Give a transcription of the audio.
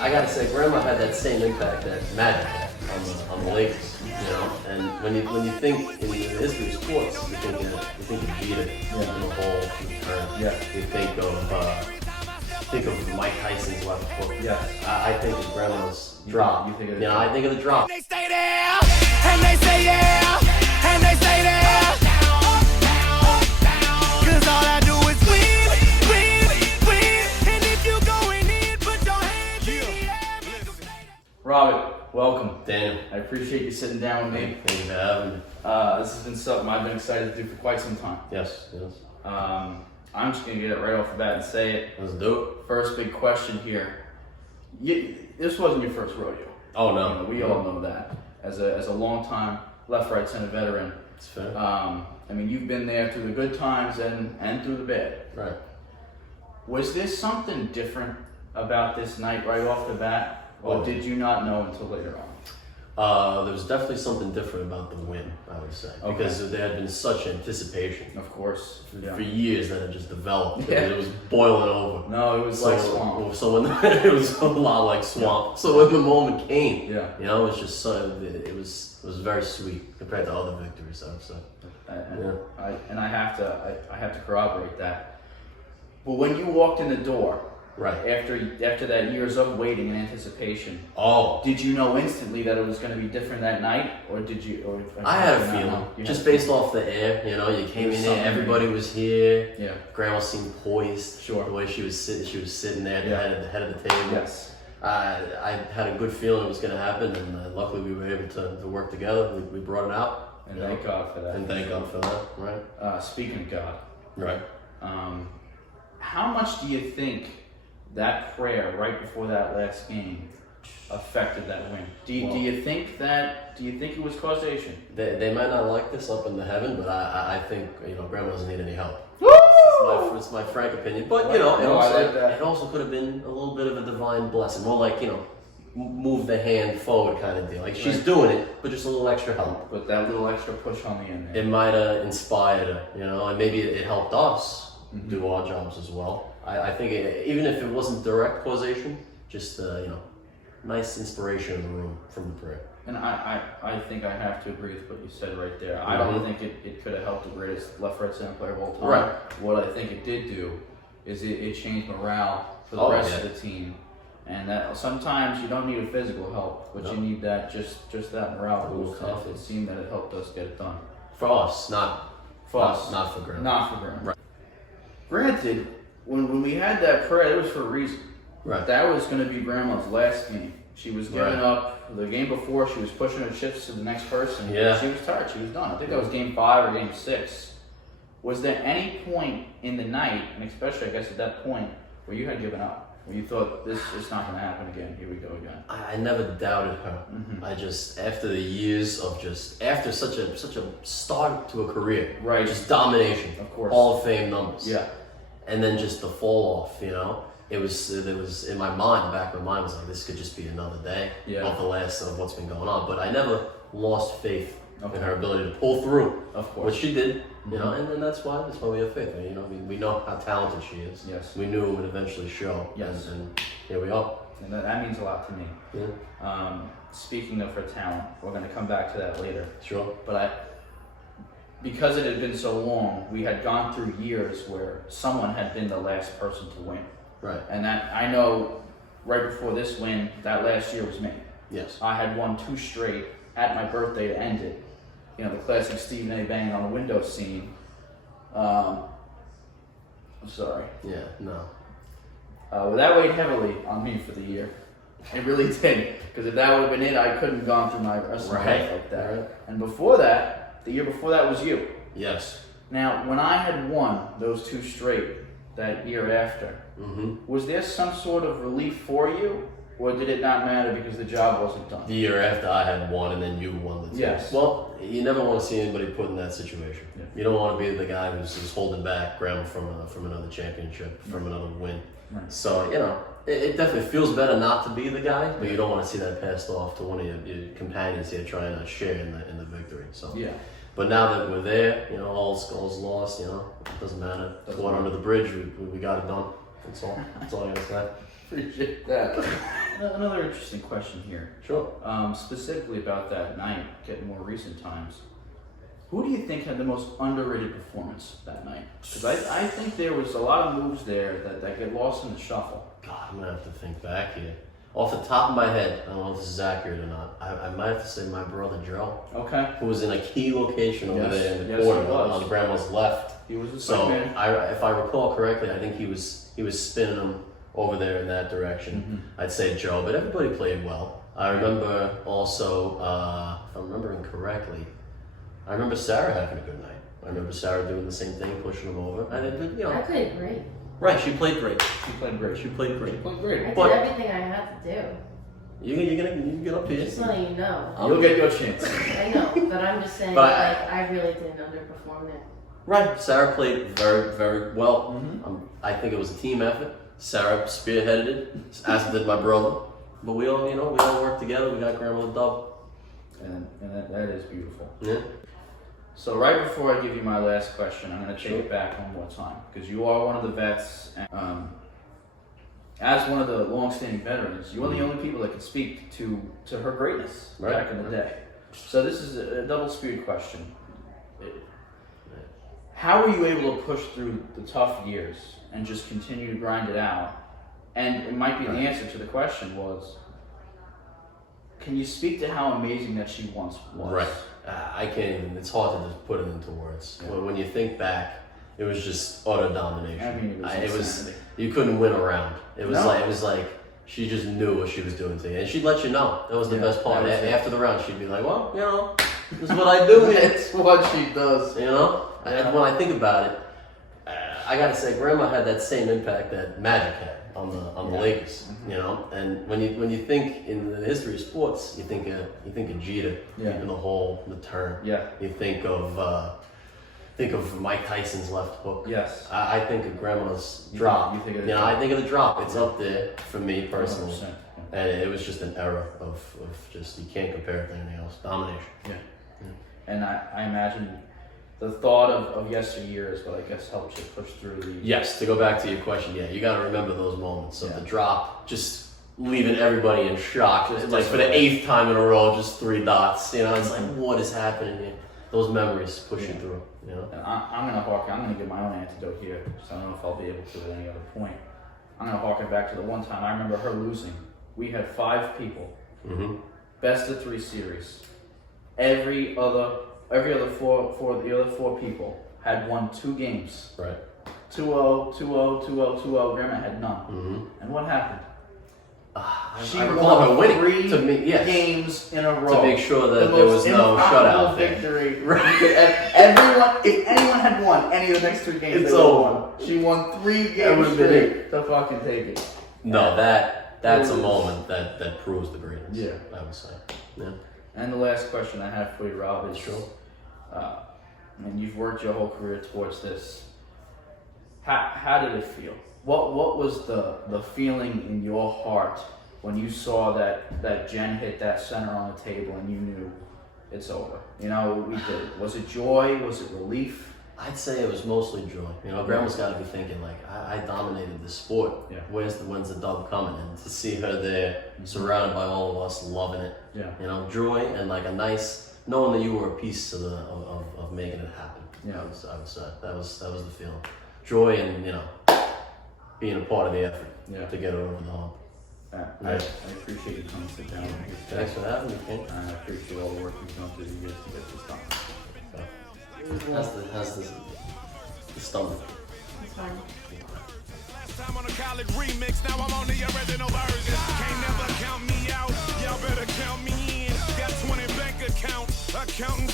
I gotta say, Grandma had that same impact that Magic had on the Lakers, you know. And when you think in the history of sports, you think of Jeter in the ball, in the turn. Yeah. You think of Mike Tyson's left hook. Yeah. I think of Grandma's drop. You think of it? I think of the drop. They stay there, and they say yeah, and they stay there. Cause all I do is win, and if you going in, put your hands in the air. Robert, welcome. Daniel, I appreciate you sitting down with me. thank you for having me. This has been something I've been excited to do for quite some time. Yes. I'm just gonna get it right off the bat and say it. Let's do it. First big question here. This wasn't your first rodeo. Oh no. You know, we all know that. As a long time left, right, center veteran. It's fair. I mean, you've been there through the good times and through the bad. Right. Was there something different about this night right off the bat, or did you not know until later on? There was definitely something different about the win, I would say, because there had been such anticipation. Of course. For years that it just developed. Yeah. It was boiling over. No, it was like swamp. So when it was a lot like swamp. Yeah. So when the moment came, yeah, you know, it was just so it was very sweet compared to other victories, I would say. I have to corroborate that. But when you walked in the door, right after that years of waiting and anticipation, did you know instantly that it was going to be different that night, or did you? Or I had a feeling, just based off the air. You know, you came in there, everybody was here. Yeah. Grandma seemed poised. Sure. The way she was sitting there at the head of the table. Yes. I had a good feeling it was going to happen, and luckily we were able to work together. We brought it out. And thank God for that. And thank God for that. Right. Speaking of God. Right. How much do you think that prayer right before that last game affected that win? Do you think it was causation? They might not like this up in the heaven, but I think Grandma doesn't need any help. Woo! It's my frank opinion, but it also could have been a little bit of a divine blessing, more like move the hand forward kind of deal. Like she's doing it, but just a little extra help. But that little extra push on the end. It might have inspired her, and maybe it helped us do our jobs as well. I think even if it wasn't direct causation, just nice inspiration in the room from the prayer. And I think I have to agree with what you said right there. I don't think it could have helped the greatest left, right, center player of all time. Right. What I think it did do is it changed morale for the rest of the team. And that sometimes you don't need a physical help, but you need that just that morale boost. It seemed that it helped us get it done. For us, not for Grandma. Not for Grandma. Right. Granted, when we had that prayer, it was for a reason. Right. That was going to be Grandma's last game. She was giving up. The game before, she was pushing her chips to the next person. Yeah. She was tired. She was done. I think that was game 5 or game 6. Was there any point in the night, and especially I guess at that point, where you had given up? Where you thought, this is not going to happen again. Here we go again. I never doubted her. I just, after the years of after such a start to a career, right? Just domination, of course, Hall of Fame numbers, yeah, and then just the fall off. It was in my mind. Back of my mind was like, this could just be another day of the last of what's been going on. But I never lost faith in her ability to pull through. Of course, which she did. And then that's why we have faith. We know how talented she is. Yes. We knew it would eventually show. Yes. And here we are. And that means a lot to me. Yeah. Speaking of her talent, we're going to come back to that later. Sure. But because it had been so long, we had gone through years where someone had been the last person to win. Right. And that I know right before this win, that last year was me. Yes. I had won 2 straight at my birthday to end it. The classic Stephen A. banging on the window scene. I'm sorry. Yeah, no. Well, that weighed heavily on me for the year. It really did. Because if that would have been it, I couldn't have gone through my rest of my life like that. Right. And before that, the year before that was you. Yes. Now, when I had won those 2 straight that year after, was there some sort of relief for you? Or did it not matter because the job wasn't done? The year after I had won and then you won the team. Yes. Well, you never want to see anybody put in that situation. Yeah. You don't want to be the guy who's holding back Grandma from another championship, from another win. Right. So, it definitely feels better not to be the guy, but you don't want to see that passed off to one of your companions here trying to share in the victory. So, yeah. But now that we're there, all's lost, it doesn't matter. Going under the bridge, we got it done. That's all I gotta say. Appreciate that. Another interesting question here. Sure. Specifically about that night, getting more recent times. Who do you think had the most underrated performance that night? Because I think there was a lot of moves there that get lost in the shuffle. God, I'm gonna have to think back here. Off the top of my head, I don't know if this is accurate or not. I might have to say my brother Joe. Okay. Who was in a key location over there in the Yes, corner he was. on grandma's left. He was the So man. if I recall correctly, I think he was spinning them over there in that direction. I'd say Joe, but everybody played well. I remember also, if I'm remembering correctly, I remember Sarah having a good night. I remember Sarah doing the same thing, pushing them over. I did, I played great. Right, she played great. She played great. She played great. Played great. I But- did everything I had to do. You can get up here. Just letting you know. You'll get your chance. I know, but I'm just saying, But I really didn't underperform it. Right, Sarah played very, very well. Mm-hmm. I think it was a team effort. Sarah spearheaded it, as did my brother. But we all, we all worked together. We got grandma the dub. And that is beautiful. Yeah. So right before I give you my last question, I'm going to take it back one more time because you are one of the vets. And, as one of the long-standing veterans, you are the only people that can speak to her greatness back in the day. So this is a double-speed question. How were you able to push through the tough years and just continue to grind it out? And it might be the answer to the question was, can you speak to how amazing that she once was? Right. I can't even, it's hard to just put it into words. Yeah. When you think back, it was just utter domination. I mean, it was you couldn't win around. It was No. like she just knew what she was doing to you. And she'd let you know. That was the best part. that was it. After the round, she'd be like, well, this is what I do here. It's what she does. And when I think about it, I gotta say, Grandma had that same impact that Magic had on the Lakers. And when you think in the history of sports, you think of Jeter, and the turn. Yeah. You think of Mike Tyson's left hook. Yes. I think of Grandma's drop. You think of the I think of the drop. It's up there for me personally. 100%. And it was just an era of just, you can't compare it to anything else. Domination. Yeah. And I imagine the thought of yesteryear is what I guess helped you push through the... Yes, to go back to your question, you got to remember those moments of Yeah. the drop, just leaving everybody in shock. Just Like for the 8th time in a row, just 3 dots. It's like, what is happening here? Those memories push you through. And I'm gonna give my own antidote here, because I don't know if I'll be able to at any other point. I'm gonna harken back to the one time I remember her losing. We had 5 people, best of 3 series. Every other the other 4 people had won 2 games. Right. 2-0, 2-0, 2-0, 2-0. Grandma had none. And what happened? She I recall her won winning 3 games in a row to make sure that The there was most no improbable shutout there. victory. Everyone, if anyone had won any of the next 3 games, It's they would have over. won. She won 3 That games would've been straight to fucking take it. No, that's It a was- moment that proves the greatness. Yeah. I would say. Yeah. And the last question I have for you, Rob, is and you've worked your whole career towards this. How did it feel? What was the feeling in your heart when you saw that Jen hit that center on the table and you knew it's over? We did it. Was it joy? Was it relief? I'd say it was mostly joy. Grandma's got to be thinking like, I dominated the sport. Yeah. When's the dub coming? And to see her there, surrounded by all of us, loving it. Yeah. Joy and like a nice knowing that you were a piece of making it happen. Yeah. I would say that was the feeling. Joy and being a part of the effort to get her over the hump. I appreciate you coming to sit down with me. Thanks for having me, King. I appreciate all the work you've done through the years to get this done. How's the stomach? It's fine. Last time on a college remix, now I'm on the original version. Can't never count me out, y'all better count me in. Got 20 bank accounts, accounting